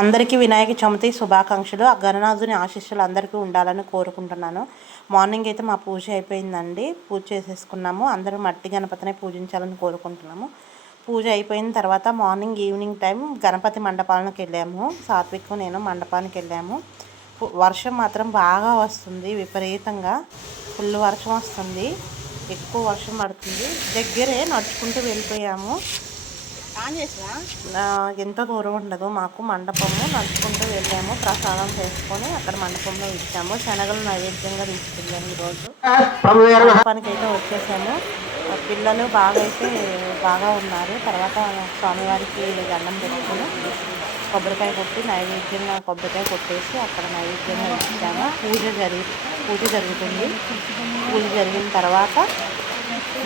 అందరికీ వినాయక చవితి శుభాకాంక్షలు. ఆ గణనాథుని ఆశీస్సులు అందరికీ ఉండాలని కోరుకుంటున్నాను. మార్నింగ్ అయితే మా పూజ అయిపోయిందండి. పూజ చేసేసుకున్నాము. అందరూ మట్టి గణపతిని పూజించాలని కోరుకుంటున్నాము. పూజ అయిపోయిన తర్వాత మార్నింగ్ ఈవినింగ్ టైం గణపతి మండపానికి వెళ్ళాము. సాత్విక్ నేను మండపానికి వెళ్ళాము. వర్షం మాత్రం బాగా వస్తుంది విపరీతంగా. ఫుల్ వర్షం వస్తుంది. ఎక్కువ వర్షం పడుతుంది. దగ్గరే నడుచుకుంటూ వెళ్ళిపోయాము. ఎంత దూరం ఉండదు. మాకు మండపము నడుచుకుంటూ వెళ్ళాము. ప్రసాదం చేసుకొని అక్కడ మండపంలో ఇచ్చాము. శనగలు నైవేద్యంగా తీసుకెళ్ళాము ఈరోజు. మండపానికి అయితే వచ్చేసాము పిల్లలు బాగా అయితే బాగా ఉన్నారు. తర్వాత స్వామివారికి దండం పెట్టుకుని కొబ్బరికాయ కొట్టి నైవేద్యంగా కొబ్బరికాయ కొట్టేసి అక్కడ నైవేద్యంగా ఇచ్చాము. పూజ జరిగి పూజ జరుగుతుంది. పూజ జరిగిన తర్వాత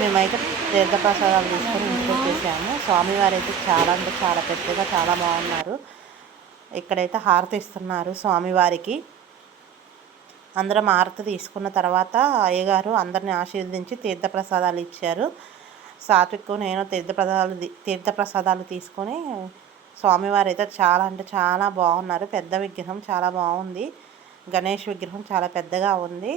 మేమైతే తీర్థప్రసాదాలు తీసుకొని ఇంటికి వచ్చేసాము. స్వామివారు అయితే చాలా అంటే చాలా పెద్దగా చాలా బాగున్నారు. ఇక్కడైతే హారతి ఇస్తున్నారు స్వామివారికి. అందరం హారతి తీసుకున్న తర్వాత అయ్యగారు అందరిని ఆశీర్వదించి తీర్థప్రసాదాలు ఇచ్చారు. సాత్విక్ నేను తీర్థప్రసాదాలు తీర్థప్రసాదాలు తీసుకొని స్వామివారు అయితే చాలా అంటే చాలా బాగున్నారు. పెద్ద విగ్రహం చాలా బాగుంది. గణేష్ విగ్రహం చాలా పెద్దగా ఉంది.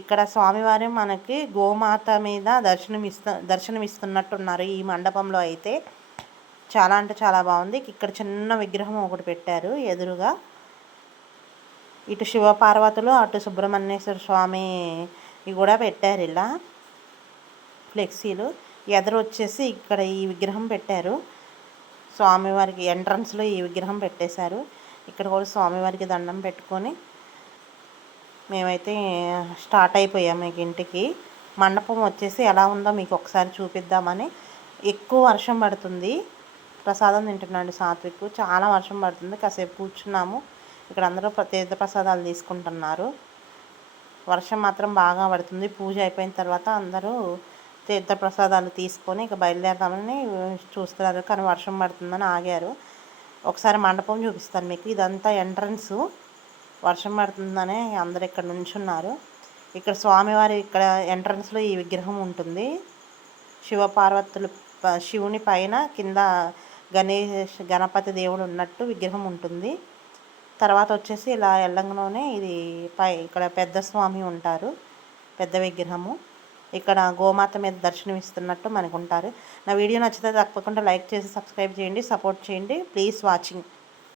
ఇక్కడ స్వామివారి మనకి గోమాత మీద దర్శనమిస్తు దర్శనమిస్తున్నట్టున్నారు ఈ మండపంలో అయితే. చాలా అంటే చాలా బాగుంది. ఇక్కడ చిన్న విగ్రహం ఒకటి పెట్టారు ఎదురుగా. ఇటు శివపార్వతులు అటు సుబ్రహ్మణ్యేశ్వర స్వామి కూడా పెట్టారు ఇలా ఫ్లెక్సీలు. ఎదురు వచ్చేసి ఇక్కడ ఈ విగ్రహం పెట్టారు. స్వామివారికి ఎంట్రన్స్లో ఈ విగ్రహం పెట్టేశారు. ఇక్కడ కూడా స్వామివారికి దండం పెట్టుకొని మేమైతే స్టార్ట్ అయిపోయాం మీకు ఇంటికి. మండపం వచ్చేసి ఎలా ఉందో మీకు ఒకసారి చూపిద్దామని. ఎక్కువ వర్షం పడుతుంది. ప్రసాదం తింటున్నాడు సాత్విక్. చాలా వర్షం పడుతుంది. కాసేపు కూర్చున్నాము. ఇక్కడ అందరూ తీర్థ ప్రసాదాలు తీసుకుంటున్నారు. వర్షం మాత్రం బాగా పడుతుంది. పూజ అయిపోయిన తర్వాత అందరూ తీర్థ ప్రసాదాలు తీసుకొని ఇక బయలుదేరదామని చూస్తున్నారు. కానీ వర్షం పడుతుందని ఆగారు. ఒకసారి మండపం చూపిస్తాను మీకు. ఇదంతా ఎంట్రన్స్. వర్షం పడుతుందనే అందరు ఇక్కడ నుంచున్నారు. ఇక్కడ స్వామివారి ఇక్కడ ఎంట్రన్స్లో ఈ విగ్రహం ఉంటుంది. శివపార్వతులు శివుని పైన కింద గణేష్ గణపతి దేవుడు ఉన్నట్టు విగ్రహం ఉంటుంది. తర్వాత వచ్చేసి ఇలా ఎల్లంగానే ఇది పై ఇక్కడ పెద్ద స్వామి ఉంటారు. పెద్ద విగ్రహము. ఇక్కడ గోమాత మీద దర్శనం ఇస్తున్నట్టు మనకు ఉంటారు నా వీడియో నచ్చితే తప్పకుండా లైక్ చేసి సబ్స్క్రైబ్ చేయండి సపోర్ట్ చేయండి. Please watching.